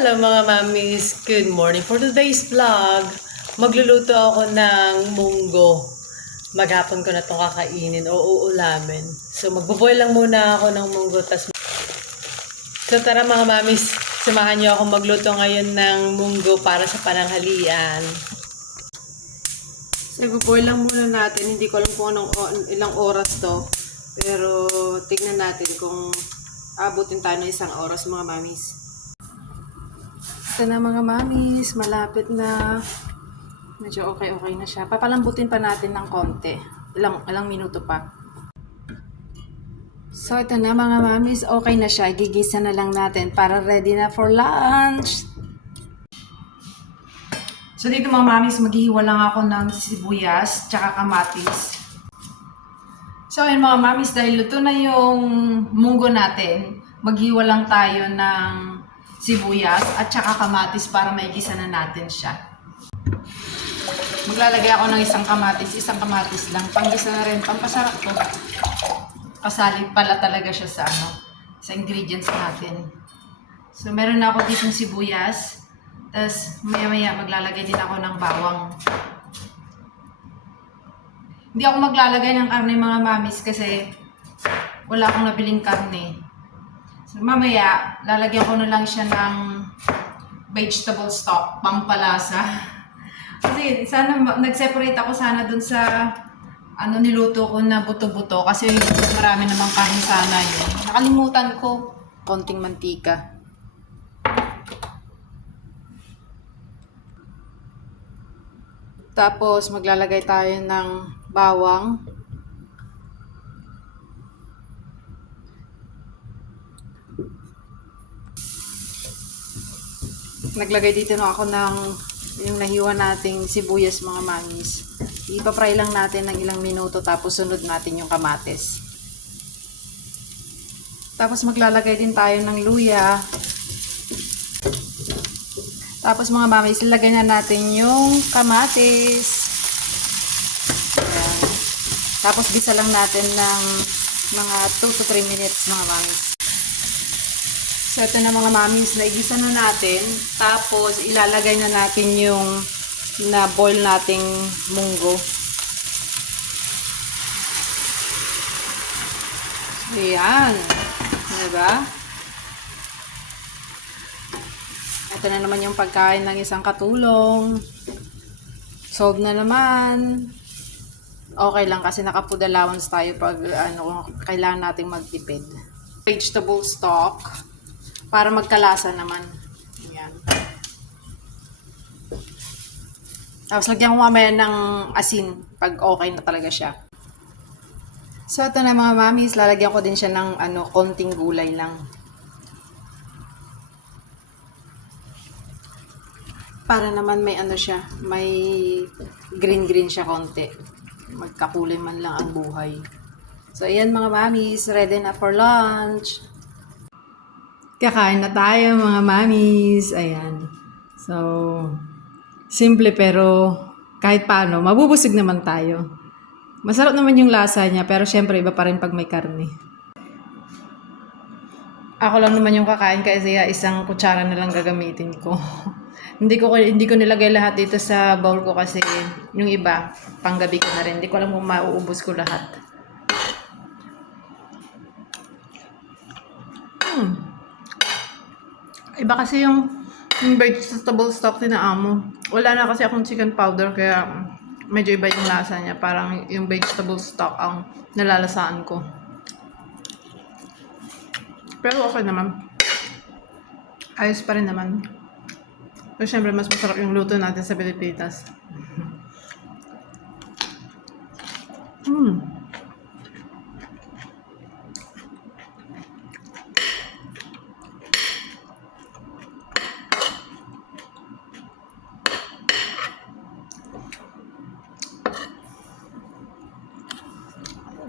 Hello mga mamis! Good morning! For today's vlog, magluluto ako ng munggo. Maghapon ko na itong kakainin o uulamin. So magbo-boil lang muna ako ng munggo. So tara mga mamis, samahan niyo ako magluto ngayon ng munggo para sa pananghalian. So magbo-boil lang muna natin. Hindi ko alam kung ilang oras to. Pero tignan natin kung abutin tayo ng isang oras mga mamis. Ito na mga mamis, malapit na. Medyo okay na siya. Papalambutin pa natin ng konti. Ilang minuto pa. So ito na mga mamis, okay na siya. Gigisa na lang natin para ready na for lunch. So dito mga mamis, maghihiwa lang ako ng sibuyas tsaka kamatis. So ayun mga mamis, dahil luto na yung munggo natin, maghiwa lang tayo ng sibuyas at saka kamatis para maigisa na natin siya. Maglalagay ako ng isang kamatis lang. Panggisa na rin, pampasarap to. Kasali pala talaga siya sa ingredients natin. So meron na ako ditong sibuyas. Tapos maya maglalagay din ako ng bawang. Hindi ako maglalagay ng karne mga mamis kasi wala akong nabiling karne. So, mamaya, lalagyan ko na lang siya ng vegetable stock, pampalasa. Kasi sana, nag-separate ako sana dun sa niluto ko na buto-buto kasi marami namang kanin sana yun. Nakalimutan ko, konting mantika. Tapos, maglalagay tayo ng bawang. Naglagay dito na ako ng yung nahiwa nating sibuyas mga mamis. Ipa-fry lang natin ng ilang minuto tapos sunod natin yung kamatis. Tapos maglalagay din tayo ng luya. Tapos mga mamis, ilagay na natin yung kamatis. Ayan. Tapos gisa lang natin ng mga 2 to 3 minutes mga mamis. So ito na mga mamis, naigisa na natin. Tapos ilalagay na natin yung na-boil nating munggo. Ayan. Diba? Ito na naman yung pagkain ng isang katulong. Solve na naman. Okay lang kasi naka-food allowance tayo pag kailangan nating magtipid. Vegetable stock. Para magkalasa naman. Ayan. Tapos lagyan ko mamaya ng asin pag okay na talaga siya. So ito na mga mamis, lalagyan ko din siya ng konting gulay lang. Para naman may siya, may green siya konti. Magkakulay man lang ang buhay. So ayan mga mamis, ready na for lunch. Kakain na tayo mga mamis. Ayan. So, simple pero kahit paano, mabubusog naman tayo. Masarap naman yung lasa niya pero syempre iba pa rin pag may karne. Ako lang naman yung kakain kasi isang kutsara na lang gagamitin ko. hindi ko nilagay lahat dito sa bowl ko kasi yung iba, panggabi ko na rin. Hindi ko alam kung mauubos ko lahat. Iba kasi yung vegetable stock na amo. Wala na kasi akong chicken powder kaya medyo iba yung lasa niya. Parang yung vegetable stock ang nalalasaan ko. Pero okay naman. Ayos pa rin naman. Pero syempre mas masarap yung luto natin sa Pilipinas.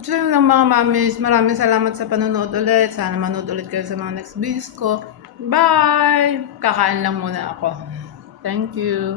So yun lang mga mamis, maraming salamat sa panonood ulit. Sana manood ulit kayo sa mga next videos ko. Bye! Kakain lang muna ako. Thank you.